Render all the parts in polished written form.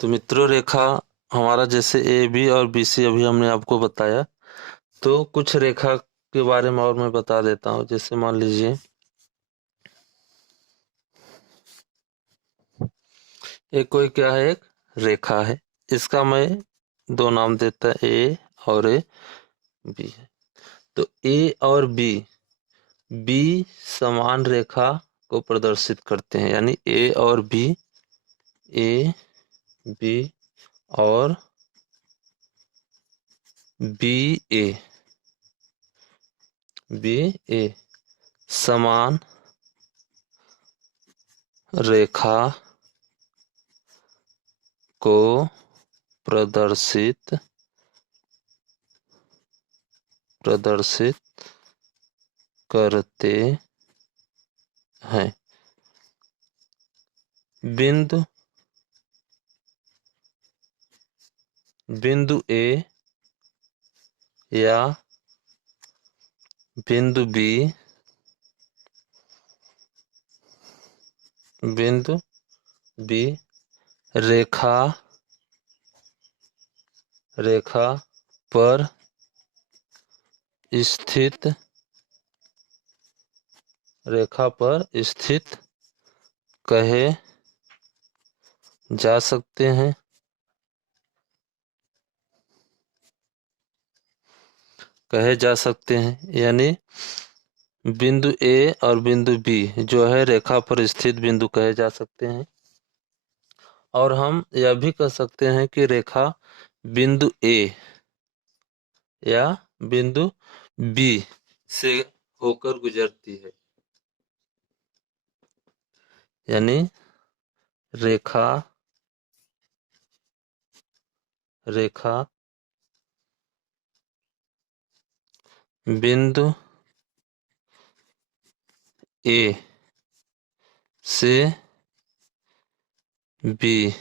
तो मित्रों, रेखा हमारा जैसे ए बी और बी सी अभी हमने आपको बताया। तो कुछ रेखा के बारे में और मैं बता देता हूँ। जैसे मान लीजिए एक कोई क्या है, एक रेखा है। इसका मैं दो नाम देता है, ए और ए बी है। तो ए और बी समान रेखा को प्रदर्शित करते हैं, यानी ए बी और बी ए बी ए समान रेखा को प्रदर्शित प्रदर्शित करते हैं। बिंदु बिंदु ए या बिंदु बी बिंदु बी रेखा रेखा पर स्थित कहे जा सकते हैं। यानी बिंदु ए और बिंदु बी जो है रेखा पर स्थित बिंदु कहे जा सकते हैं। और हम यह भी कह सकते हैं कि रेखा बिंदु ए या बिंदु बी से होकर गुजरती है। यानी रेखा रेखा बिंदु ए से बी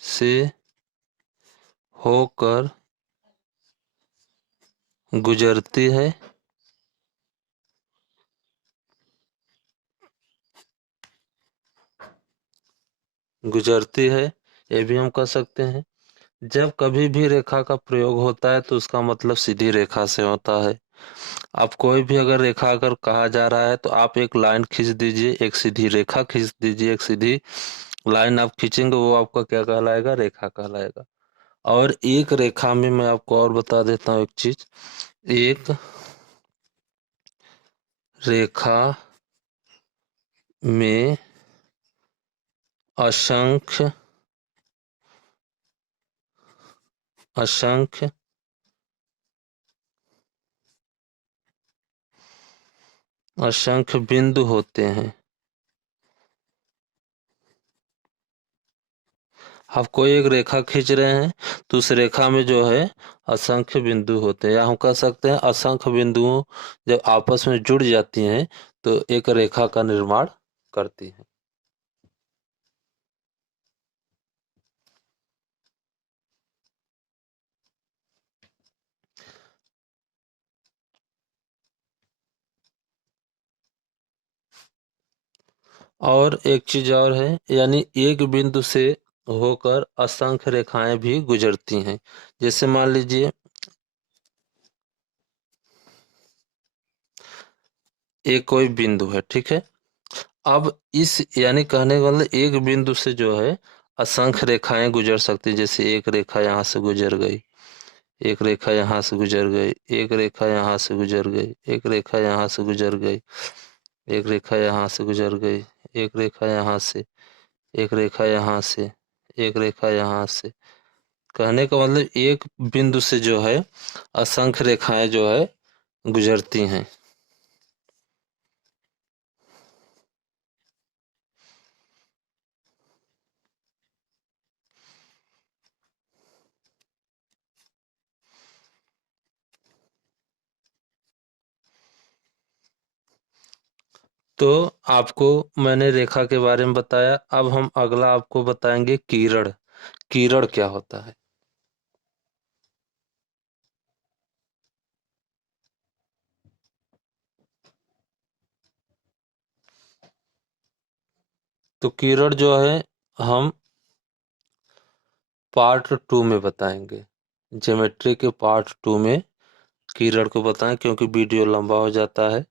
से होकर गुजरती है। ये भी हम कह सकते हैं। जब कभी भी रेखा का प्रयोग होता है तो उसका मतलब सीधी रेखा से होता है। आप कोई भी अगर रेखा अगर कहा जा रहा है तो आप एक लाइन खींच दीजिए, एक सीधी रेखा खींच दीजिए, एक सीधी लाइन आप खींचेंगे, वो आपका क्या कहलाएगा? रेखा कहलाएगा। और एक रेखा में मैं आपको और बता देता हूँ एक चीज। एक रेखा में असंख्य असंख्य असंख्य बिंदु होते हैं। आप कोई एक रेखा खींच रहे हैं तो उस रेखा में जो है असंख्य बिंदु होते हैं, या हम कह सकते हैं असंख्य बिंदुओं जब आपस में जुड़ जाती हैं तो एक रेखा का निर्माण करती हैं। और एक चीज और है, यानी एक बिंदु से होकर असंख्य रेखाएं भी गुजरती हैं। जैसे मान लीजिए एक कोई बिंदु है, ठीक है। अब इस यानी कहने का मतलब एक बिंदु से जो है असंख्य रेखाएं गुजर सकती हैं। जैसे एक रेखा यहाँ से गुजर गई, एक रेखा यहाँ से गुजर गई, एक रेखा यहाँ से गुजर गई, एक रेखा यहाँ से गुजर गई, एक रेखा यहाँ से गुजर गई, एक रेखा यहाँ से, एक रेखा यहाँ से, एक रेखा यहाँ से। कहने का मतलब एक बिंदु से जो है असंख्य रेखाएं जो है गुजरती हैं। तो आपको मैंने रेखा के बारे में बताया। अब हम अगला आपको बताएंगे किरण। किरण क्या होता है? तो किरण जो है हम पार्ट 2 में बताएंगे, ज्योमेट्री के पार्ट 2 में किरण को बताएं, क्योंकि वीडियो लंबा हो जाता है।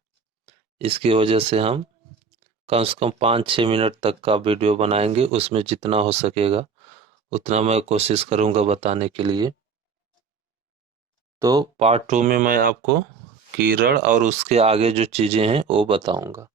इसकी वजह से हम कम से कम 5-6 मिनट तक का वीडियो बनाएंगे, उसमें जितना हो सकेगा उतना मैं कोशिश करूंगा बताने के लिए। तो पार्ट 2 में मैं आपको किरण और उसके आगे जो चीजें हैं वो बताऊंगा।